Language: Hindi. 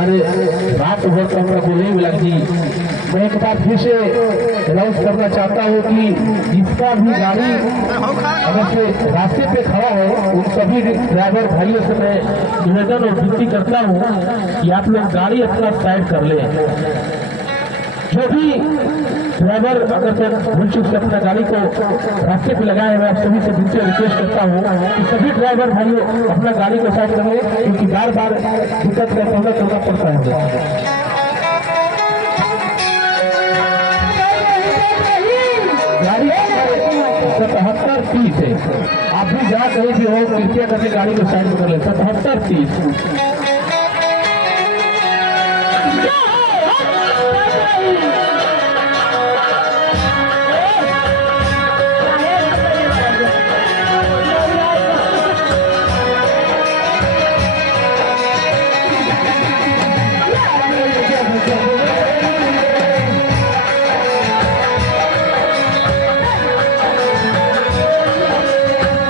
यार रात भर तो हमरा को नहीं मिला जी। मैं एक बार फिर से अनाउंस करना चाहता हूँ कि जिसका भी गाड़ी अगर से रास्ते पे खड़ा है उन सभी ड्राइवर भाइयों से मैं निवेदन और विनती करता हूँ कि आप लोग गाड़ी अपना साइड कर ले। जो भी ड्राइवर अगर से भूल चूक से अपना गाड़ी को रास्ते पे लगाए हुए, आप सभी से विनती रिक्वेस्ट करता हूँ कि सभी ड्राइवर भाइयों अपना गाड़ी को साइड कर ले, क्योंकि बार बार दिक्कत का सामना करना पड़ता है। गाड़ी 7730 है। आप भी जहाँ कहीं भी हो कृपया करके गाड़ी को साइड कर ले। 7730